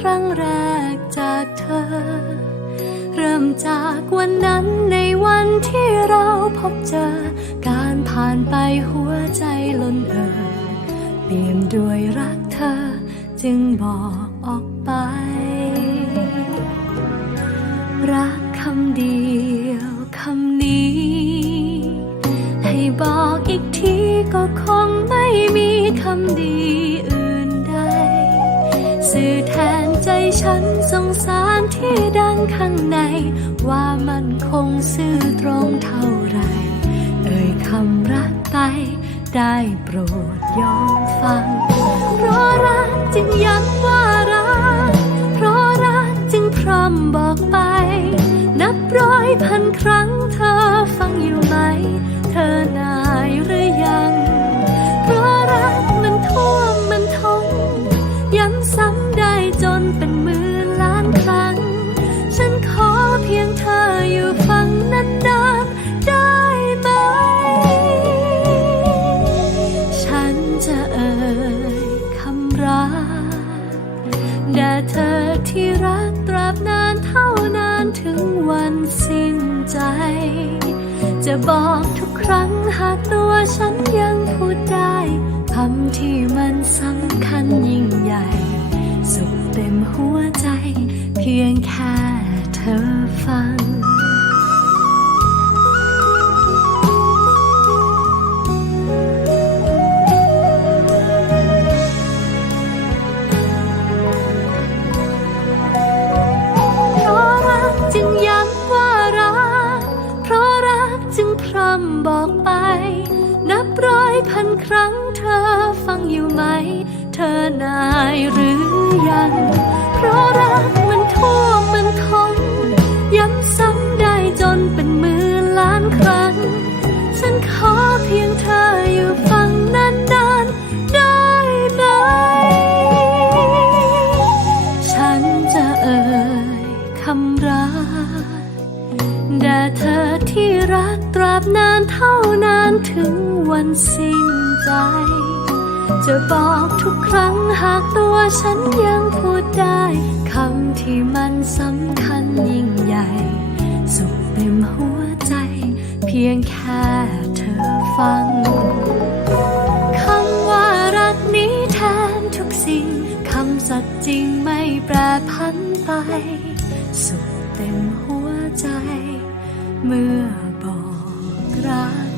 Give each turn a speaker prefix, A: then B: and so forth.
A: ครั้งแรกจากเธอ เริ่มจากวันนั้นในวันที่เราพบเจอ การผ่านไปหัวใจล้นเอ่อเปี่ยมด้วยรักเธอ จึงบอกออกไป รักคำเดียวคำนี้ ให้บอกอีกทีก็คงไม่มีคำดี ฉันสงสารที่ดังข้างใน ว่ามันคงซื่อตรงเท่าไร เอ่ยคำรักไป ได้โปรดยอมฟัง เพราะรักจึงย้ำว่ารัก เพราะรักจึงพร้อมบอกไป นับร้อยพันครั้งเธอฟังอยู่ไหม เธอนายหรือยัง เพราะรักมันท่วมมันท้องย้ำซ้ำได้จนเป็น ครั้ง ฉันขอเพียงเธออยู่ฟังนานๆได้ไหม ฉันจะเอ่ยคำรักแด่เธอที่รักตราบนานเท่านานถึงวันสิ้นใจ จะบอกทุกครั้งหากตัวฉันยังพูดได้คำที่มันสำคัญยิ่งใหญ่ ต็มหัวใจ เพียงแค่เธอฟัง เพราะรักจึงย้ำว่ารัก เพราะรักจึงพร่ำบอกไป นับร้อยพันครั้งเธอฟังอยู่ไหม เธอนายหรือยัง เพราะรักมันท่วมมันท้องย้ำซ้ำได้จนเป็นหมื่นล้านครั้ง ฉันขอเพียงเธออยู่ฟังนานๆได้ไหม ฉันจะเอ่ยคำรักแด่เธอที่รักตราบนานเท่านานถึงวันสิ้นใจ จะบอกทุกครั้งหากตัวฉันยังพูดได้คำที่มันสำคัญยิ่งใหญ่ สุขเต็มหัวใจ เพียงแค่เธอฟังคำว่ารักนี้แทนทุกสิ่งคำสัตย์จริงไม่แปรพันไป สุขเต็มหัวใจ เมื่อบอกรัก